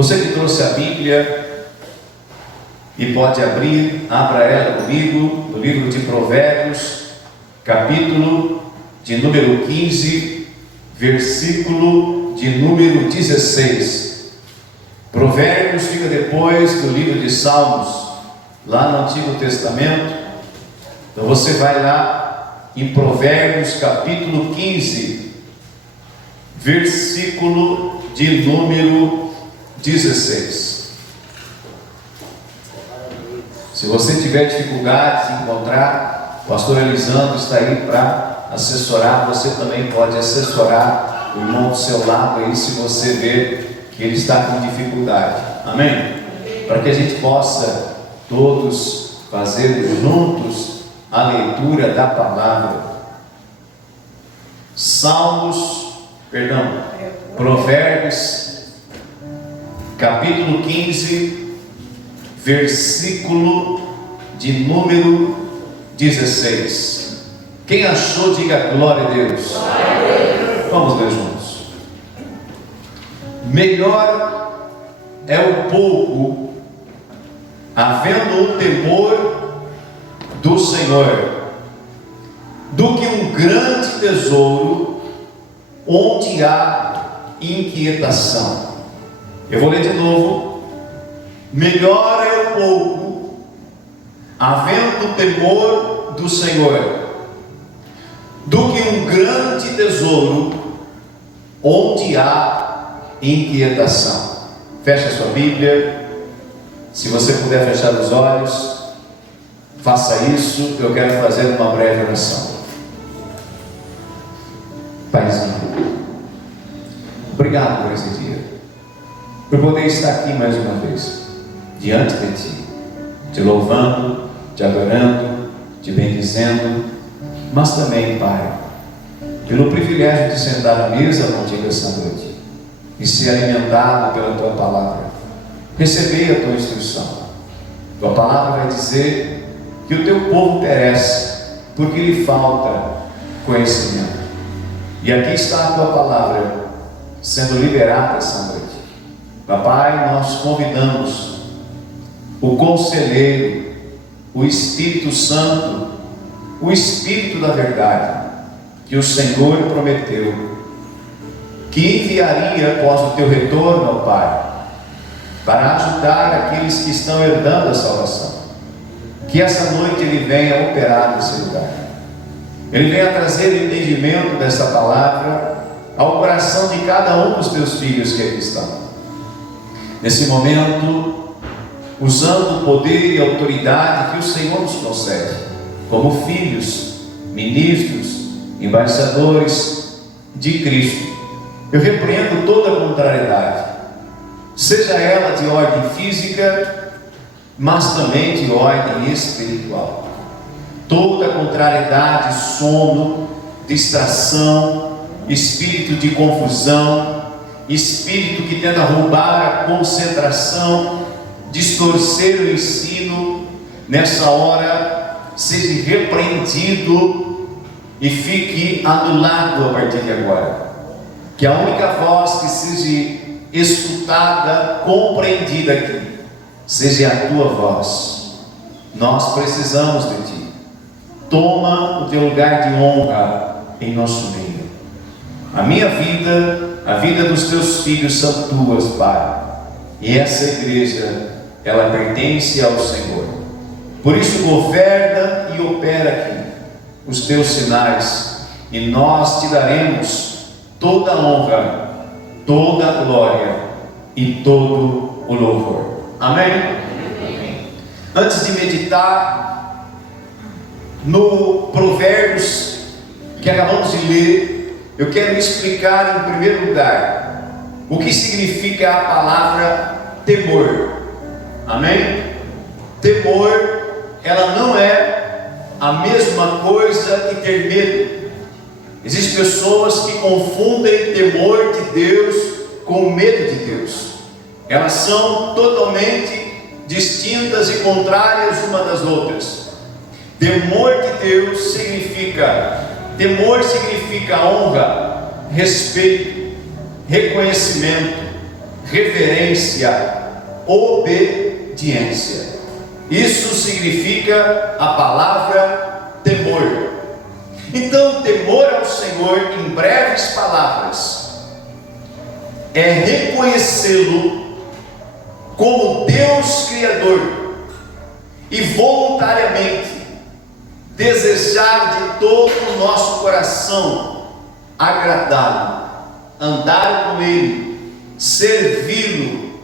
Você que trouxe a Bíblia e pode abrir, abra ela comigo, no livro de Provérbios, capítulo de número 15, versículo de número 16. Provérbios fica depois do livro de Salmos, lá no Antigo Testamento. Então você vai lá em Provérbios capítulo 15, versículo de número 16. Se você tiver dificuldade de encontrar, o pastor Elisandro está aí para assessorar. Você também pode assessorar o irmão do seu lado aí, se você ver que ele está com dificuldade. Amém? Para que a gente possa todos fazer juntos a leitura da palavra. Provérbios, capítulo 15, versículo de número 16. Quem achou, diga glória a Deus. Vamos ler juntos. Melhor é o pouco, havendo o temor do Senhor, do que um grande tesouro onde há inquietação. Eu vou ler de novo. Melhor é o pouco, havendo o temor do Senhor, do que um grande tesouro onde há inquietação. Feche a sua Bíblia. Se você puder fechar os olhos, faça isso. Eu quero fazer uma breve oração. Paizinho, obrigado por esse dia, por poder estar aqui mais uma vez, diante de Ti, te louvando, te adorando, te bendizendo, mas também, Pai, pelo privilégio de sentar à mesa contigo essa noite e ser alimentado pela Tua palavra, receber a Tua instrução. Tua palavra vai dizer que o Teu povo perece porque lhe falta conhecimento. E aqui está a Tua palavra sendo liberada essa noite. Papai, nós convidamos o Conselheiro, o Espírito Santo, o Espírito da verdade, que o Senhor prometeu que enviaria após o Teu retorno, ó Pai, para ajudar aqueles que estão herdando a salvação. Que essa noite Ele venha operar nesse lugar. Ele venha trazer entendimento dessa palavra ao coração de cada um dos Teus filhos que aqui estão. Nesse momento, usando o poder e a autoridade que o Senhor nos concede, como filhos, ministros, embaixadores de Cristo, eu repreendo toda contrariedade, seja ela de ordem física, mas também de ordem espiritual. Toda contrariedade, sono, distração, espírito de confusão, espírito que tenta roubar a concentração, distorcer o ensino, nessa hora seja repreendido e fique anulado a partir de agora. Que a única voz que seja escutada, compreendida aqui, seja a Tua voz. Nós precisamos de Ti. Toma o Teu lugar de honra em nosso meio. A minha vida, a vida dos Teus filhos são Tuas, Pai. E essa igreja, ela pertence ao Senhor. Por isso governa e opera aqui os Teus sinais, e nós Te daremos toda a honra, toda a glória e todo o louvor. Amém? Antes de meditar no Provérbios que acabamos de ler, eu quero explicar em primeiro lugar o que significa a palavra temor. Amém? Temor, ela não é a mesma coisa que ter medo. Existem pessoas que confundem temor de Deus com medo de Deus. Elas são totalmente distintas e contrárias uma das outras. Temor de Deus significa honra, respeito, reconhecimento, reverência, obediência. Isso significa a palavra temor. Então, temor ao Senhor, em breves palavras, é reconhecê-lo como Deus Criador e voluntariamente desejar de todo o nosso coração agradá-lo, andar com Ele, servi-lo,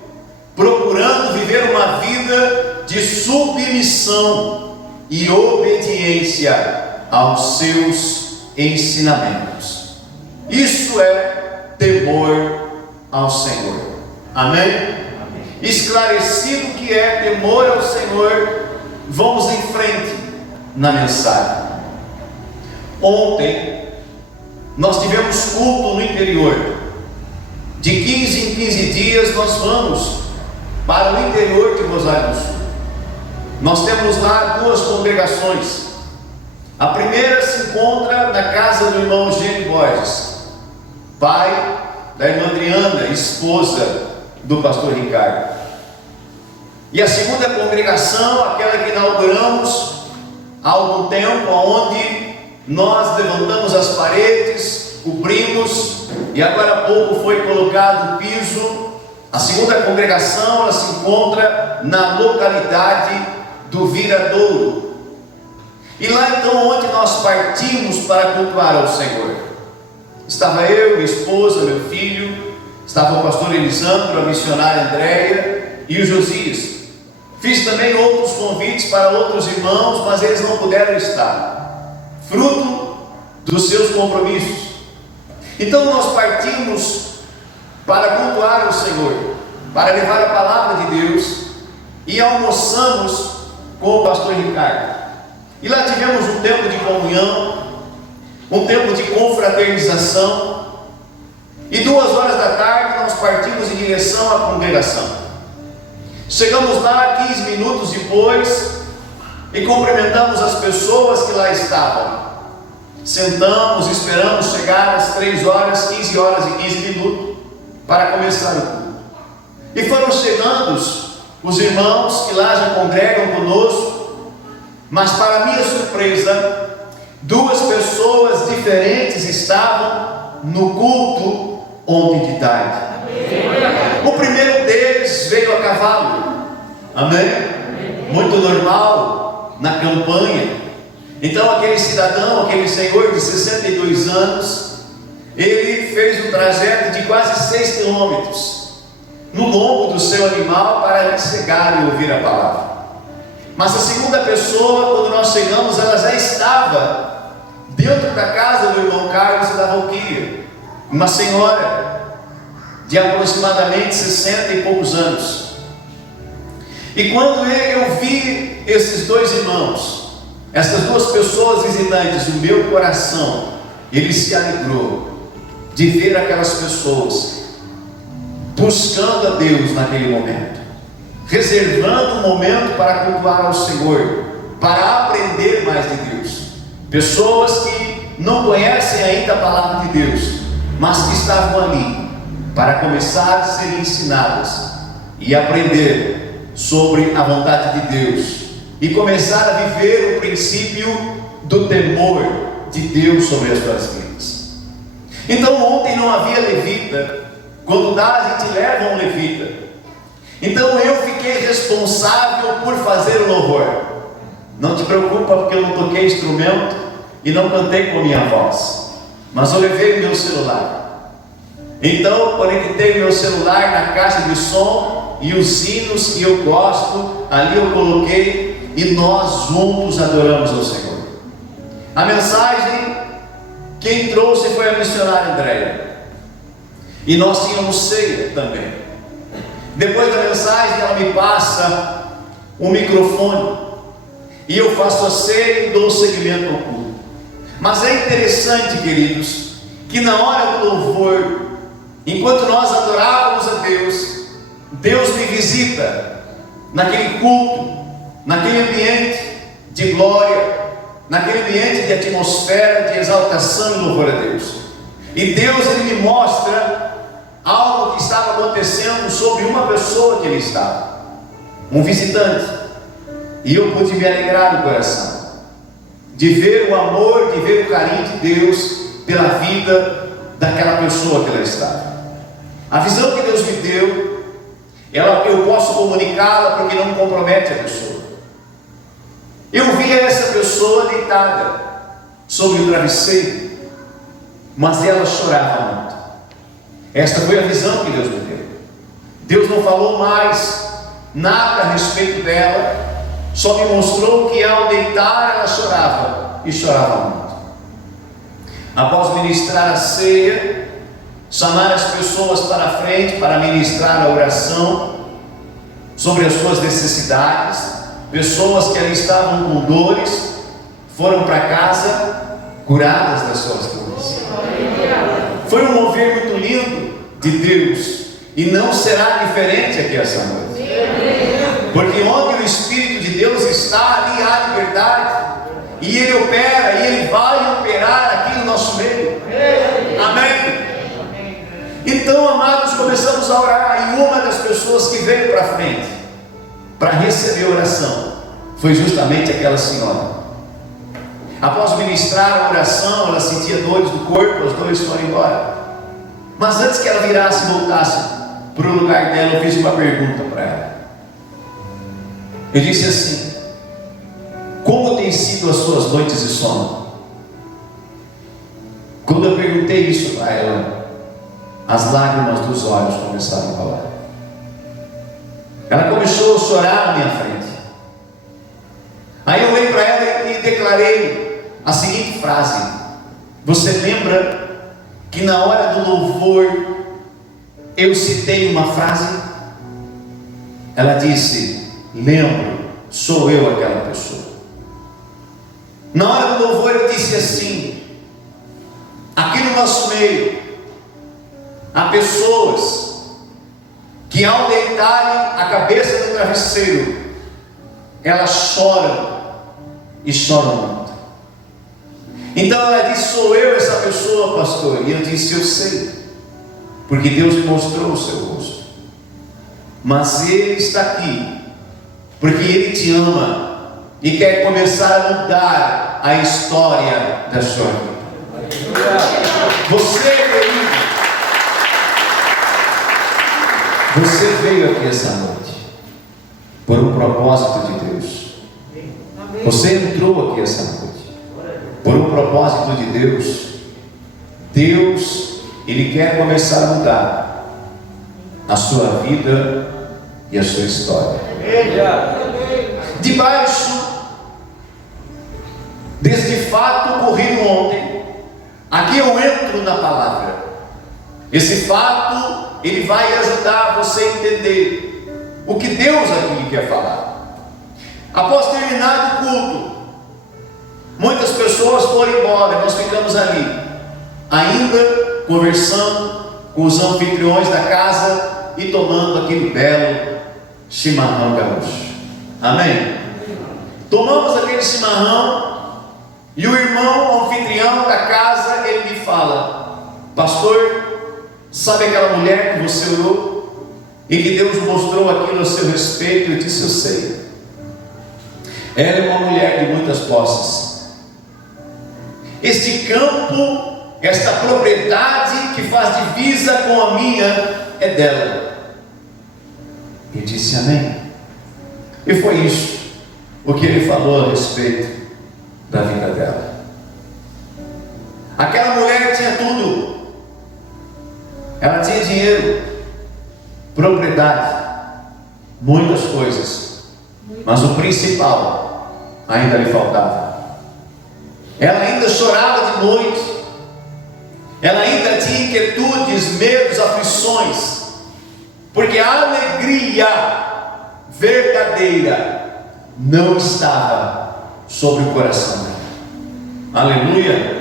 procurando viver uma vida de submissão e obediência aos seus ensinamentos. Isso é temor ao Senhor. Amém? Esclarecido que é temor ao Senhor, vamos em frente na mensagem. Ontem nós tivemos culto no interior. De 15 em 15 dias nós vamos para o interior de Rosário do Sul. Nós temos lá duas congregações. A primeira se encontra na casa do irmão Eugênio Borges, pai da irmã Adriana, esposa do pastor Ricardo. E a segunda congregação, aquela que inauguramos há algum tempo, onde nós levantamos as paredes, cobrimos, e agora há pouco foi colocado o piso. A segunda congregação, ela se encontra na localidade do Viradouro. E lá então, onde nós partimos para cultuar ao Senhor, estava eu, minha esposa, meu filho, estava o pastor Elisandro, a missionária Andréia e o Josias. Fiz também outros convites para outros irmãos, mas eles não puderam estar, fruto dos seus compromissos. Então nós partimos para cultuar o Senhor, para levar a palavra de Deus, e almoçamos com o pastor Ricardo. E lá tivemos um tempo de comunhão, um tempo de confraternização, e 2h da tarde nós partimos em direção à congregação. Chegamos lá 15 minutos depois e cumprimentamos as pessoas que lá estavam. Sentamos, esperamos chegar às 3h, 15h15 para começar o culto. E foram chegando os irmãos que lá já congregam conosco, mas para minha surpresa, 2 pessoas diferentes estavam no culto ontem de tarde. O primeiro deles veio a cavalo, amém? Muito normal, na campanha. Então aquele cidadão, aquele senhor de 62 anos, ele fez um trajeto de quase 6 quilômetros no lombo do seu animal para lhe cegar e ouvir a palavra. Mas a segunda pessoa, quando nós chegamos, ela já estava dentro da casa do irmão Carlos e da Valquíria, uma senhora de aproximadamente 60 e poucos anos. E quando eu vi esses 2 irmãos, essas 2 pessoas visitantes, o meu coração, ele se alegrou de ver aquelas pessoas buscando a Deus naquele momento, reservando um momento para cultuar ao Senhor, para aprender mais de Deus. Pessoas que não conhecem ainda a palavra de Deus, mas que estavam ali para começar a ser ensinadas e aprender sobre a vontade de Deus e começar a viver o princípio do temor de Deus sobre as suas vidas. Então ontem não havia levita. Quando dá, a gente leva um levita. Então eu fiquei responsável por fazer o louvor. Não te preocupa, porque eu não toquei instrumento e não cantei com a minha voz, mas eu levei o meu celular. Então conectei meu celular na caixa de som e os hinos que eu gosto, ali eu coloquei, e nós juntos adoramos ao Senhor. A mensagem, quem trouxe foi a missionária Andréia, e nós tínhamos ceia também. Depois da mensagem, ela me passa um microfone, e eu faço a ceia e dou seguimento ao culto. Mas é interessante, queridos, que na hora do louvor, enquanto nós adorávamos a Deus, Deus me visita naquele culto, naquele ambiente de glória, naquele ambiente de atmosfera de exaltação e louvor a Deus. E Deus, Ele me mostra algo que estava acontecendo sobre uma pessoa que ele estava, um visitante, e eu pude me alegrar do coração, de ver o amor, de ver o carinho de Deus pela vida daquela pessoa que ela estava. A visão que Deus me deu, eu posso comunicá-la porque não compromete a pessoa. Eu via essa pessoa deitada sobre o travesseiro, mas ela chorava muito. Esta foi a visão que Deus me deu. Deus não falou mais nada a respeito dela, só me mostrou que ao deitar ela chorava, e chorava muito. Após ministrar a ceia, chamar as pessoas para a frente para ministrar a oração sobre as suas necessidades, pessoas que ali estavam com dores, foram para casa curadas das suas dores. Foi um mover muito lindo de Deus, e não será diferente aqui essa noite, porque onde o Espírito de Deus está, ali há liberdade, e Ele opera, e Ele vai operar aqui no nosso meio. Amém? Então, amados, começamos a orar, e uma das pessoas que veio para frente para receber oração foi justamente aquela senhora. Após ministrar a oração, ela sentia dores do corpo, as dores foram embora. Mas antes que ela virasse e voltasse para o lugar dela, eu fiz uma pergunta para ela. Eu disse assim: como têm sido as suas noites de sono? Quando eu perguntei isso para ela, as lágrimas dos olhos começaram a rolar. Ela começou a chorar na minha frente. Aí eu olhei para ela e declarei a seguinte frase: você lembra que na hora do louvor eu citei uma frase? Ela disse: lembro, sou eu aquela pessoa. Na hora do louvor eu disse assim: aqui no nosso meio há pessoas que ao deitarem a cabeça no travesseiro, elas choram, e choram muito. Então ela disse: sou eu essa pessoa, pastor. E eu disse: eu sei, porque Deus me mostrou o seu rosto. Mas Ele está aqui porque Ele te ama e quer começar a mudar a história da sua vida. Você veio aqui essa noite por um propósito de Deus. Você entrou aqui essa noite por um propósito de Deus. Deus, Ele quer começar a mudar a sua vida e a sua história. Debaixo deste fato ocorrido ontem, aqui eu entro na palavra. Esse fato, ele vai ajudar você a entender o que Deus aqui quer falar. Após terminar o culto, muitas pessoas foram embora, nós ficamos ali, ainda conversando com os anfitriões da casa e tomando aquele belo chimarrão gaúcho. Amém? Tomamos aquele chimarrão e o irmão anfitrião da casa, ele me fala: pastor, sabe aquela mulher que você orou e que Deus mostrou aquilo a seu respeito? Eu disse: eu sei. Ela é uma mulher de muitas posses. Este campo, esta propriedade que faz divisa com a minha, é dela. Eu disse: amém. E foi isso o que ele falou a respeito da vida dela. Aquela mulher tinha tudo. Ela tinha dinheiro, propriedade, muitas coisas, mas o principal ainda lhe faltava. Ela ainda chorava de noite, ela ainda tinha inquietudes, medos, aflições, porque a alegria verdadeira não estava sobre o coração dela. Aleluia.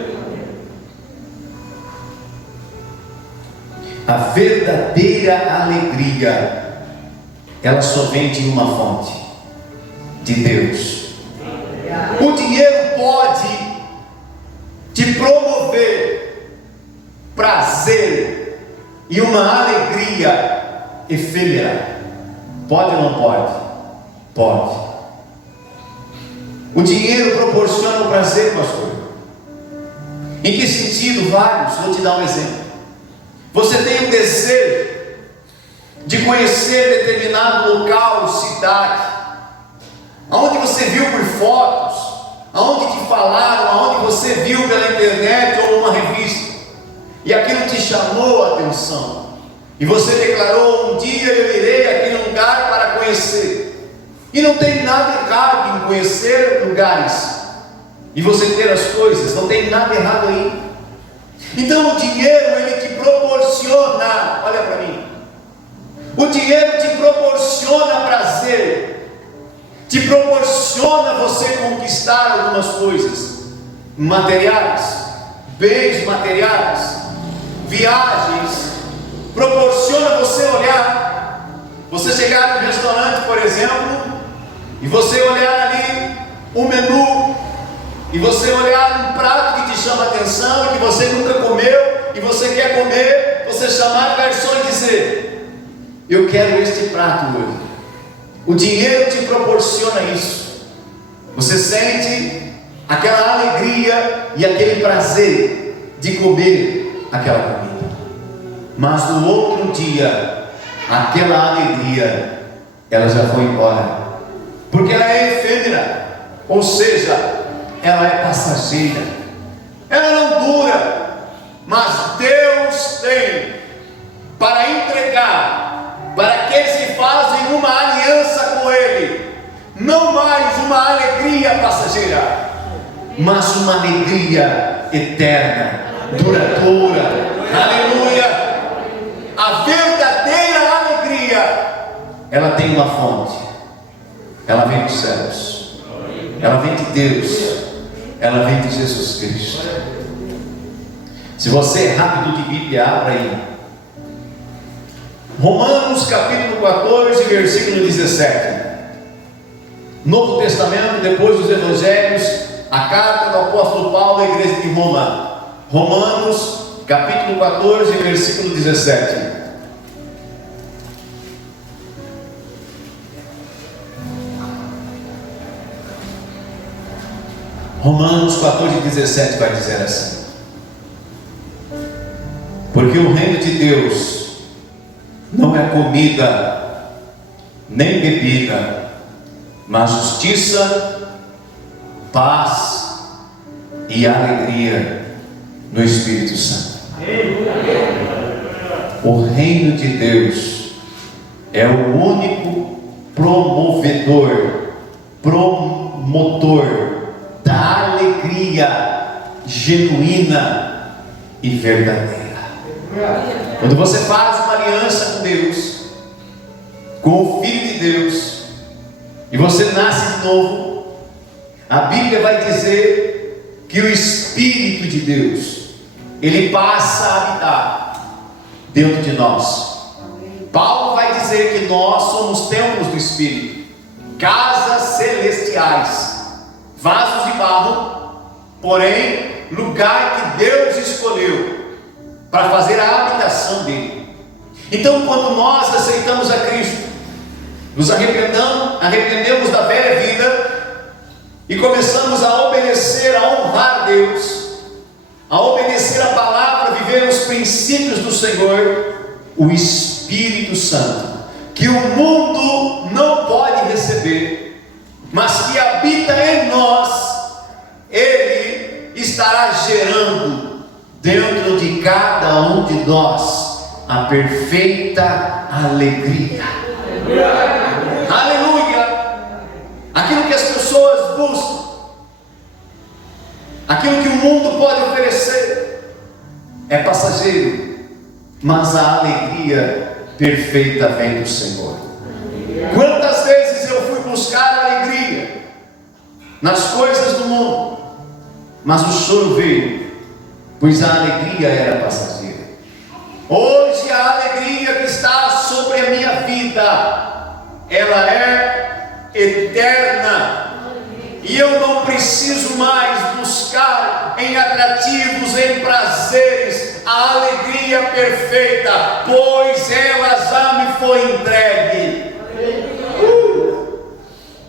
A verdadeira alegria, ela só vem de uma fonte, de Deus. O dinheiro pode te promover prazer e uma alegria efêmera. Pode ou não pode? Pode. O dinheiro proporciona o prazer, pastor. Em que sentido? Vários. Vou te dar um exemplo. Você tem o desejo de conhecer determinado local, cidade, aonde você viu por fotos, aonde te falaram, aonde você viu pela internet ou numa revista, e aquilo te chamou a atenção, e você declarou: um dia eu irei àquele lugar para conhecer. E não tem nada errado em conhecer lugares e você ter as coisas, não tem nada errado aí. Então o dinheiro, ele te proporciona, olha para mim, o dinheiro te proporciona prazer, te proporciona você conquistar algumas coisas materiais, bens materiais, viagens, proporciona você olhar, você chegar no restaurante, por exemplo, e você olhar ali um menu, e você olhar um prato que te chama a atenção e que você nunca comeu, e você quer comer, você chamar o garçom e dizer: eu quero este prato hoje. O dinheiro te proporciona isso. Você sente aquela alegria e aquele prazer de comer aquela comida. Mas no outro dia, aquela alegria, ela já foi embora, porque ela é efêmera, ou seja, ela é passageira, ela não dura. Mas Deus tem para entregar para aqueles que fazem uma aliança com Ele, não mais uma alegria passageira, mas uma alegria eterna, duradoura. Aleluia! A verdadeira alegria, ela tem uma fonte, ela vem dos céus, ela vem de Deus, ela vem de Jesus Cristo. Se você é rápido de Bíblia, abra aí Romanos capítulo 14, versículo 17. Novo Testamento, depois dos Evangelhos, a carta do apóstolo Paulo à igreja de Roma. Romanos capítulo 14, versículo 17. Romanos 14, 17 vai dizer assim: porque o reino de Deus não é comida nem bebida, mas justiça, paz e alegria no Espírito Santo. O reino de Deus é o único promotor da alegria genuína e verdadeira. Quando você faz uma aliança com Deus, com o Filho de Deus, e você nasce de novo, a Bíblia vai dizer que o Espírito de Deus, ele passa a habitar dentro de nós. Paulo vai dizer que nós somos templos do Espírito, casas celestiais, vasos de barro, porém lugar que Deus escolheu para fazer a habitação dele. Então, quando nós aceitamos a Cristo, nos arrependemos da velha vida e começamos a obedecer, a honrar a Deus, a obedecer a palavra, viver os princípios do Senhor, o Espírito Santo, que o mundo não pode receber, mas que habita em nós, ele estará gerando dentro de cada um de nós a perfeita alegria. Aleluia! Aquilo que as pessoas buscam, aquilo que o mundo pode oferecer, é passageiro, mas a alegria perfeita vem do Senhor. Quantas vezes eu fui buscar alegria nas coisas do mundo, mas o choro veio, pois a alegria era passageira. Hoje a alegria que está sobre a minha vida, ela é eterna, e eu não preciso mais buscar em atrativos, em prazeres, a alegria perfeita, pois ela já me foi entregue.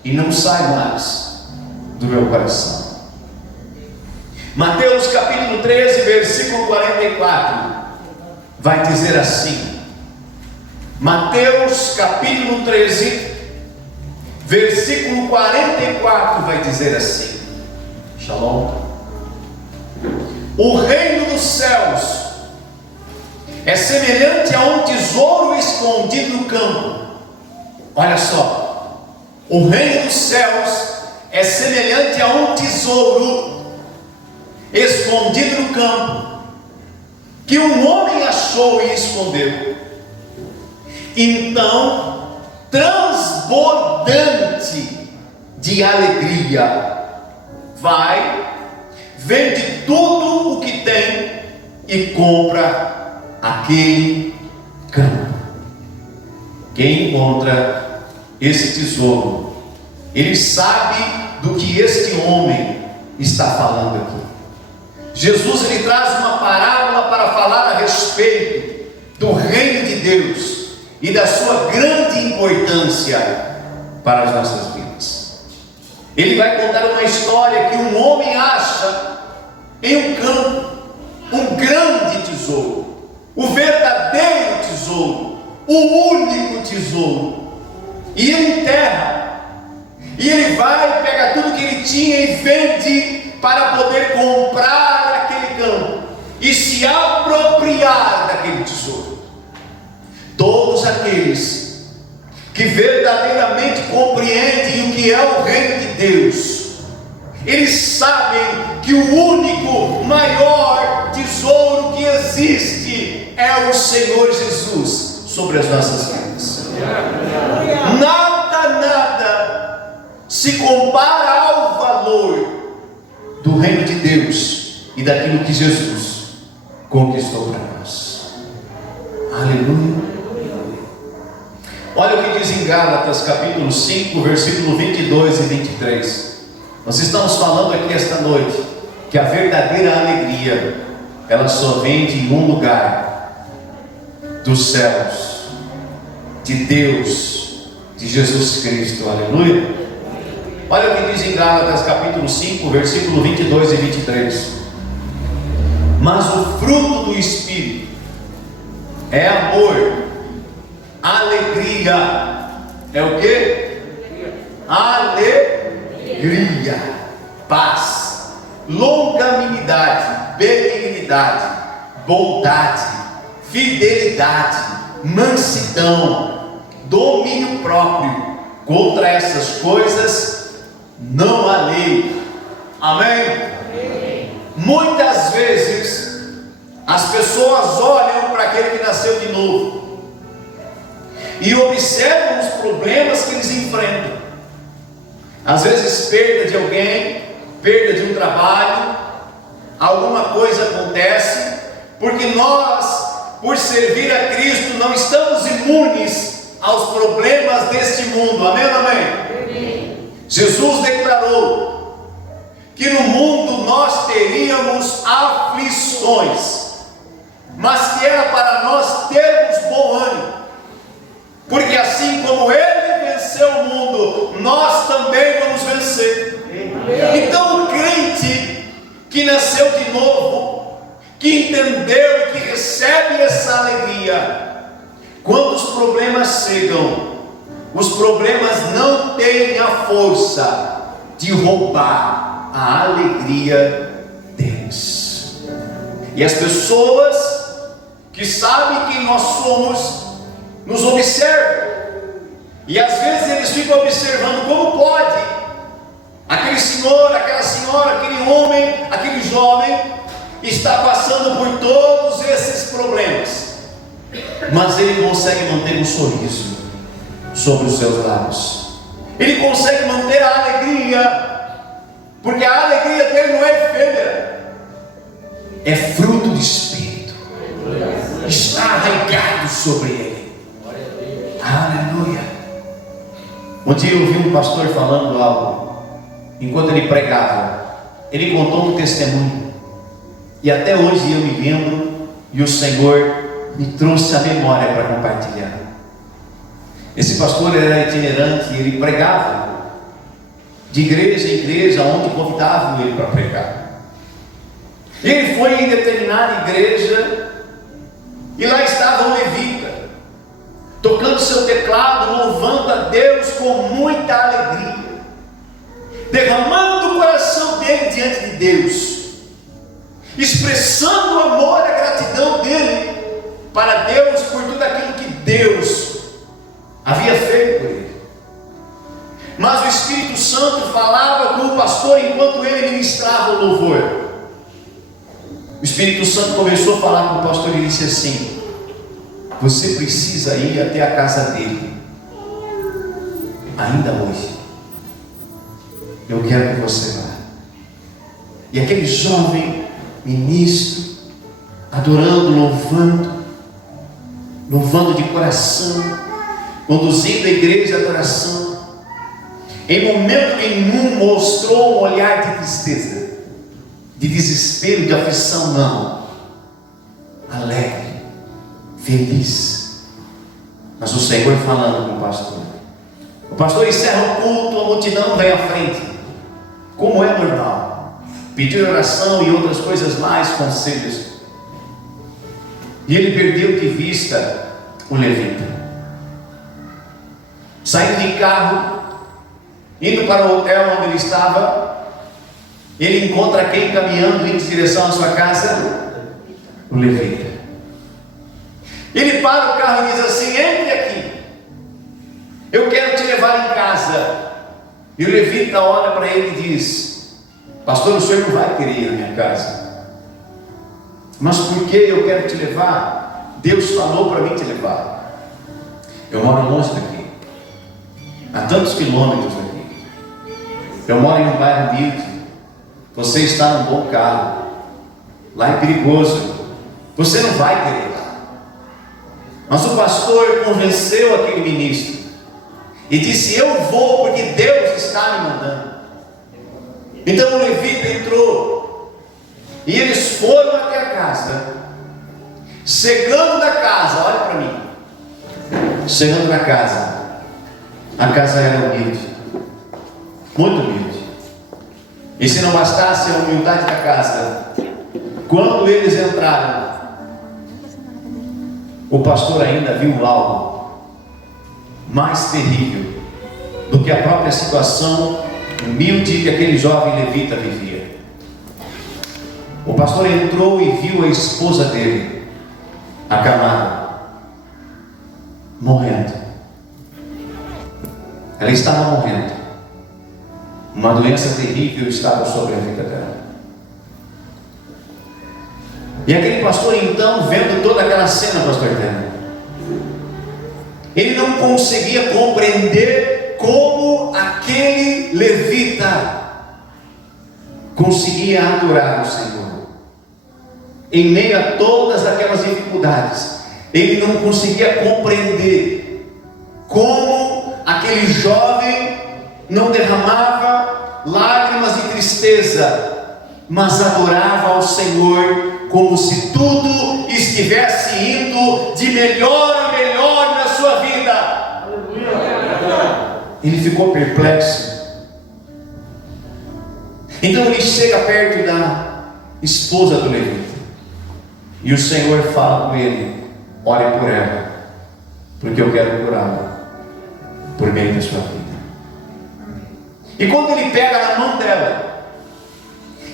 E não sai mais do meu coração. Mateus capítulo 13, versículo 44, vai dizer assim. Mateus capítulo 13, versículo 44, vai dizer assim. Shalom. O reino dos céus é semelhante a um tesouro escondido no campo. Olha só. O reino dos céus é semelhante a um tesouro escondido no campo, que um homem achou e escondeu. Então, transbordante de alegria, vai, vende tudo o que tem e compra aquele campo. Quem encontra esse tesouro, ele sabe do que este homem está falando aqui. Jesus, ele traz uma parábola para falar a respeito do reino de Deus e da sua grande importância para as nossas vidas. Ele vai contar uma história que um homem acha em um campo um grande tesouro, o verdadeiro tesouro, o único tesouro. E ele enterra, e ele vai, pega tudo que ele tinha e vende para poder comprar aquele campo e se apropriar daquele tesouro. Todos aqueles que verdadeiramente compreendem o que é o reino de Deus, eles sabem que o único maior tesouro que existe é o Senhor Jesus sobre as nossas vidas. Nada se compara ao valor do reino de Deus e daquilo que Jesus conquistou para nós. Aleluia. Olha o que diz em Gálatas capítulo 5, versículo 22 e 23. Nós estamos falando aqui esta noite que a verdadeira alegria, ela só vem de um lugar, dos céus, de Deus, de Jesus Cristo. Aleluia. Olha o que diz em Gálatas capítulo 5, versículo 22 e 23. Mas o fruto do Espírito é amor, alegria, é o que? Alegria, paz, longanimidade, benignidade, bondade, fidelidade, mansidão, domínio próprio. Contra essas coisas não há lei. Amém? Amém. Muitas vezes as pessoas olham para aquele que nasceu de novo e observam os problemas que eles enfrentam. Às vezes perda de alguém, perda de um trabalho, alguma coisa acontece, porque nós, por servir a Cristo, não estamos imunes aos problemas deste mundo. Amém ou amém? Amém. Jesus declarou que no mundo nós teríamos aflições, mas que era para nós termos bom ânimo, porque assim como Ele venceu o mundo, nós também vamos vencer. Amém. Então o crente que nasceu de novo, que entendeu e que recebe essa alegria, quando os problemas chegam, os problemas não têm a força de roubar a alegria deles. E as pessoas que sabem quem nós somos, nos observam, e às vezes eles ficam observando como pode aquele senhor, aquela senhora, aquele homem, aquele jovem está passando por todos esses problemas, mas ele consegue manter um sorriso sobre os seus lábios, ele consegue manter a alegria, porque a alegria dele não é efêmera, é fruto do Espírito, está arraigado sobre ele. Aleluia. Um dia eu ouvi um pastor falando algo, enquanto ele pregava, ele contou um testemunho, e até hoje eu me lembro e o Senhor me trouxe a memória para compartilhar. Esse pastor era itinerante e ele pregava de igreja em igreja, onde convidavam ele para pregar. Ele foi em determinada igreja e lá estava um levita, tocando seu teclado, louvando a Deus com muita alegria, derramando o coração dele diante de Deus, expressando o amor e a gratidão dele para Deus por tudo aquilo que Deus havia feito por ele. Mas o Espírito Santo falava com o pastor enquanto ele ministrava o louvor. O Espírito Santo começou a falar com o pastor e disse assim: você precisa ir até a casa dele, ainda hoje. Eu quero que você vá. E aquele jovem ministro, adorando, louvando de coração, conduzindo a igreja à adoração, em momento nenhum mostrou um olhar de tristeza, de desespero, de aflição, não. Alegre, feliz. Mas o Senhor falando com o pastor. O pastor encerra o culto, a multidão vem à frente, como é normal, pedir oração e outras coisas mais, conselhos. E ele perdeu de vista o levita. Saindo de carro, indo para o hotel onde ele estava, ele encontra quem caminhando em direção à sua casa? O levita. Ele para o carro e diz assim: entre aqui, eu quero te levar em casa. E o levita olha para ele e diz: pastor, o senhor não vai querer ir na minha casa. Mas por que eu quero te levar? Deus falou para mim te levar. Eu moro longe daqui, a tantos quilômetros daqui. Eu moro em um bairro humilde. Você está num bom carro, lá é perigoso, você não vai querer lá. Mas o pastor convenceu aquele ministro e disse: eu vou porque Deus está me mandando. Então o levita entrou e eles foram até a casa. Chegando na casa, olha para mim, chegando na casa, a casa era humilde, muito humilde. E se não bastasse a humildade da casa, quando eles entraram, o pastor ainda viu algo mais terrível do que a própria situação humilde que aquele jovem levita vivia. O pastor entrou e viu a esposa dele acamada, morrendo. Ela estava morrendo. Uma doença terrível estava sobre a vida dela. E aquele pastor, então, vendo toda aquela cena, pastor Eterno, ele não conseguia compreender como aquele levita conseguia adorar o Senhor em meio a todas aquelas dificuldades. Ele não conseguia compreender como aquele jovem não derramava lágrimas de tristeza, mas adorava ao Senhor como se tudo estivesse indo de melhor a melhor na sua vida. Ele ficou perplexo. Então ele chega perto da esposa do levita e o Senhor fala com ele: ore por ela, porque eu quero curá-la por meio da sua vida. E quando ele pega na mão dela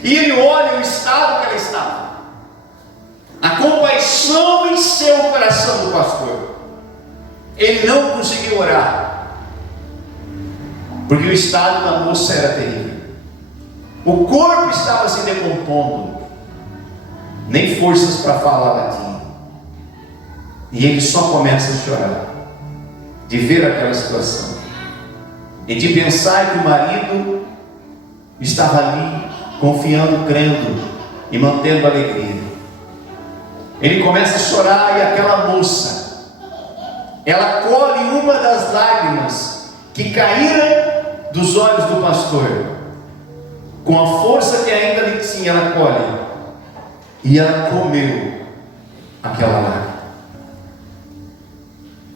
e ele olha o estado que ela estava, a compaixão encheu o coração do pastor. Ele não conseguiu orar, porque o estado da moça era terrível. O corpo estava se decompondo, nem forças para falar ela tinha. E ele só começa a chorar de ver aquela situação e de pensar que o marido estava ali confiando, crendo e mantendo a alegria. Ele começa a chorar e aquela moça, ela colhe uma das lágrimas que caíram dos olhos do pastor, com a força que ainda lhe tinha, ela colhe e ela comeu aquela lágrima.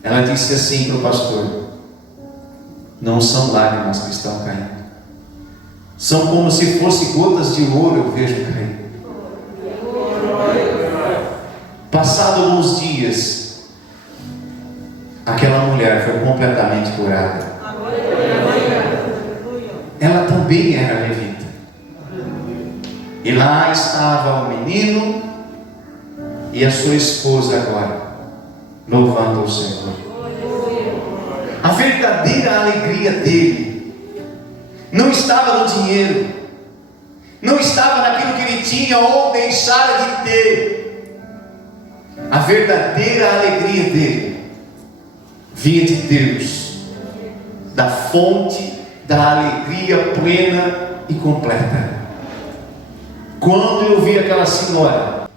Ela disse assim para o pastor: não são lágrimas que estão caindo, são como se fossem gotas de ouro, eu vejo cair. Passado alguns dias, aquela mulher foi completamente curada. Ela também era levita. E lá estava o menino e a sua esposa agora, louvando o Senhor. A verdadeira alegria dele não estava no dinheiro, não estava naquilo que ele tinha ou deixara de ter. A verdadeira alegria dele vinha de Deus, da fonte da alegria plena e completa. Quando eu vi aquela senhora,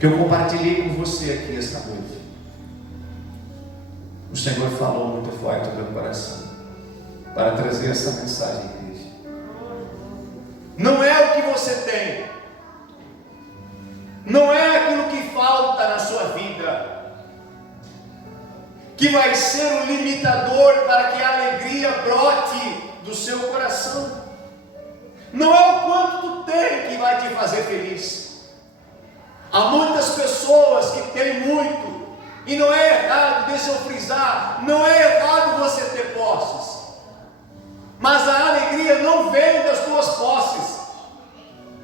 que eu compartilhei com você aqui esta noite, o Senhor falou muito forte no meu coração, para trazer essa mensagem à igreja. Não é o que você tem, não é aquilo que falta na sua vida que vai ser o limitador para que a alegria brote do seu coração. Não é o quanto tu tem que vai te fazer feliz. Há muitas pessoas que têm muito, e não é errado, deixa eu frisar, não é errado você ter posses, mas a alegria não vem das tuas posses.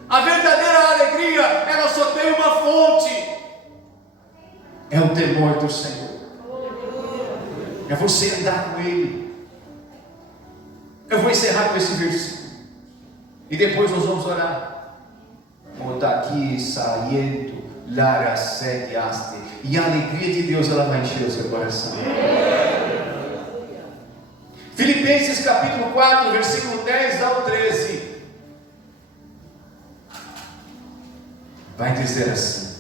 A verdadeira alegria, ela só tem uma fonte, é o temor do Senhor, é você andar com Ele. Eu vou encerrar com esse versículo e depois nós vamos orar. Aqui saindo, lara sediaste, e a alegria de Deus ela vai encher o seu coração. Filipenses capítulo 4, versículo 10 ao 13, vai dizer assim.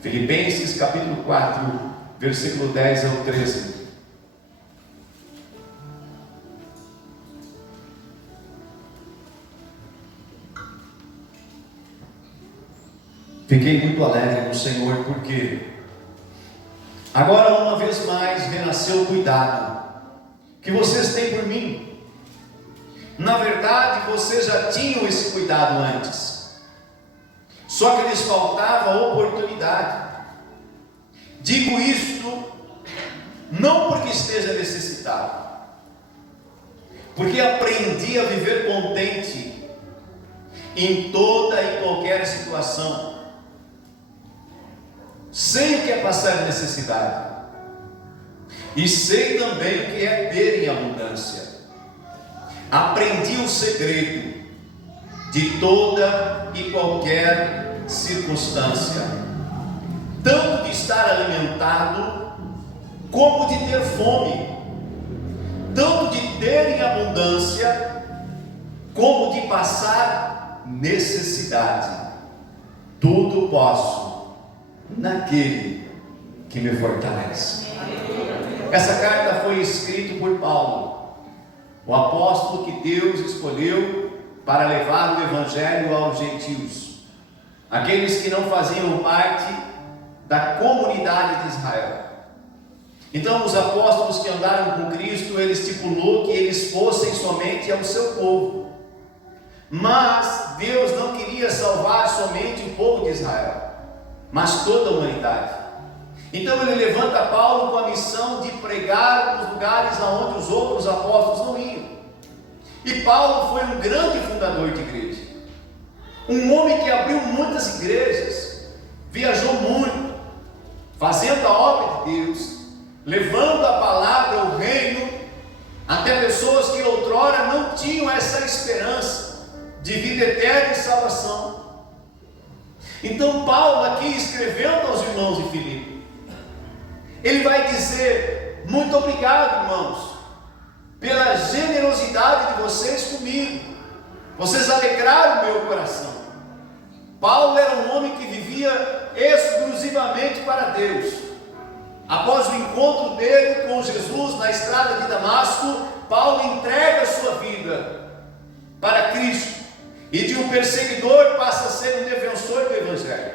Filipenses capítulo 4, versículo 10 ao 13. Fiquei muito alegre no Senhor, porque agora uma vez mais renasceu o cuidado que vocês têm por mim. Na verdade, vocês já tinham esse cuidado antes, só que lhes faltava oportunidade. Digo isto não porque esteja necessitado, porque aprendi a viver contente em toda e qualquer situação. Sei o que é passar necessidade, e sei também o que é ter em abundância. Aprendi o segredo de toda e qualquer circunstância, tanto de estar alimentado, como de ter fome, tanto de ter em abundância, como de passar necessidade. Tudo posso naquele que me fortalece. Essa carta foi escrita por Paulo, o apóstolo que Deus escolheu para levar o evangelho aos gentios, aqueles que não faziam parte da comunidade de Israel. Então os apóstolos que andaram com Cristo, ele estipulou que eles fossem somente ao seu povo, mas Deus não queria salvar somente o povo de Israel, mas toda a humanidade. Então ele levanta Paulo com a missão de pregar nos lugares aonde os outros apóstolos não iam. E Paulo foi um grande fundador de igreja, um homem que abriu muitas igrejas, viajou muito, fazendo a obra de Deus, levando a palavra, o reino, até pessoas que outrora não tinham essa esperança de vida eterna e salvação. Então Paulo aqui, escrevendo aos irmãos de Filipe, ele vai dizer: muito obrigado, irmãos, pela generosidade de vocês comigo, vocês alegraram meu coração. Paulo era um homem que vivia exclusivamente para Deus. Após o encontro dele com Jesus na estrada de Damasco, Paulo entrega a sua vida para Cristo, e de um perseguidor passa a ser um defensor do Evangelho.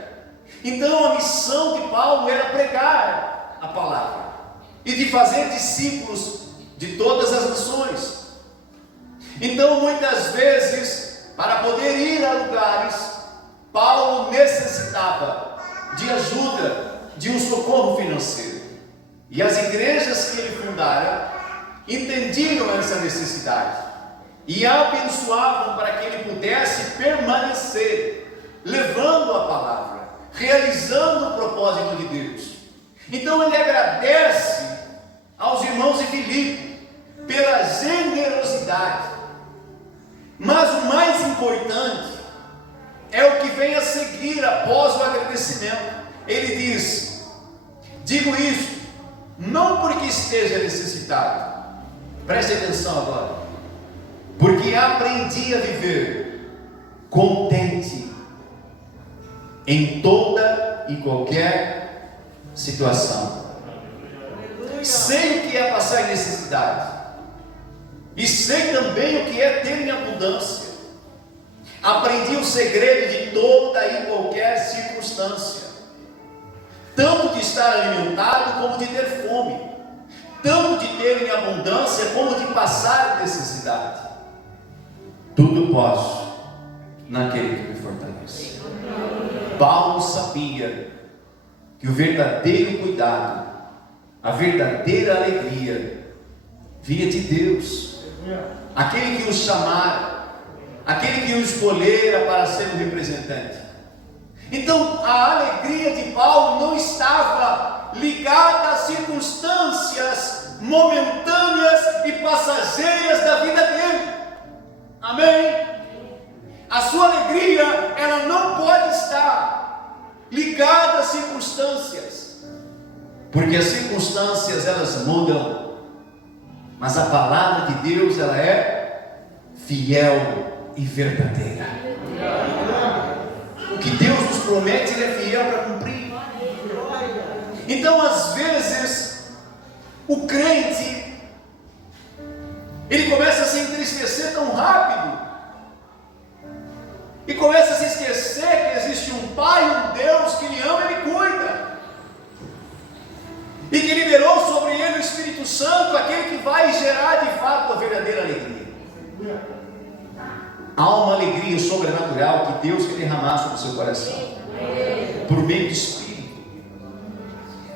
Então a missão de Paulo era pregar a palavra e de fazer discípulos de todas as nações. Então muitas vezes, para poder ir a lugares, Paulo necessitava de ajuda, de um socorro financeiro. E as igrejas que ele fundara entendiam essa necessidade e abençoavam para que ele pudesse permanecer, levando a palavra, realizando o propósito de Deus. Então ele agradece aos irmãos de Filipe pela generosidade. Mas o mais importante é o que vem a seguir após o agradecimento. Ele diz: digo isso não porque esteja necessitado, preste atenção agora, porque aprendi a viver contente em toda e qualquer situação. Sei o que é passar necessidade, e sei também o que é ter em abundância. Aprendi o segredo de toda e qualquer circunstância, tanto de estar alimentado como de ter fome, tanto de ter em abundância como de passar necessidade. Tudo posso naquele que me fortalece. Paulo sabia que o verdadeiro cuidado, a verdadeira alegria vinha de Deus, aquele que o chamara, aquele que o escolhera para ser um representante. Então a alegria de Paulo não estava ligada às circunstâncias momentâneas e passageiras da vida dele. Amém? A sua alegria, ela não pode estar ligada às circunstâncias, porque as circunstâncias elas mudam, mas a palavra de Deus ela é fiel e verdadeira. O que Deus nos promete, Ele é fiel para cumprir. Então às vezes o crente ele começa a se entristecer tão rápido e começa a se esquecer que existe um Pai, um Deus que lhe ama e lhe cuida, e que liberou sobre ele o Espírito Santo, aquele que vai gerar de fato a verdadeira alegria. Há uma alegria sobrenatural que Deus quer derramar sobre o seu coração, por meio do Espírito.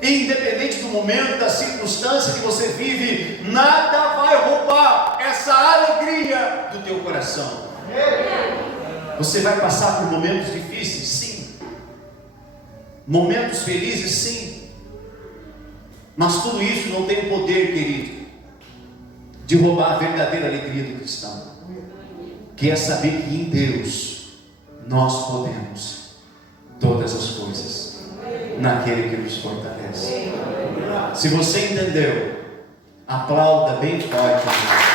E independente do momento, da circunstância que você vive, nada vai roubar essa alegria do teu coração. Você vai passar por momentos difíceis, sim. Momentos felizes, sim. Mas tudo isso não tem o poder, querido, de roubar a verdadeira alegria do cristão, que é saber que em Deus nós podemos todas as coisas naquele que nos fortalece. Se você entendeu, aplauda bem forte.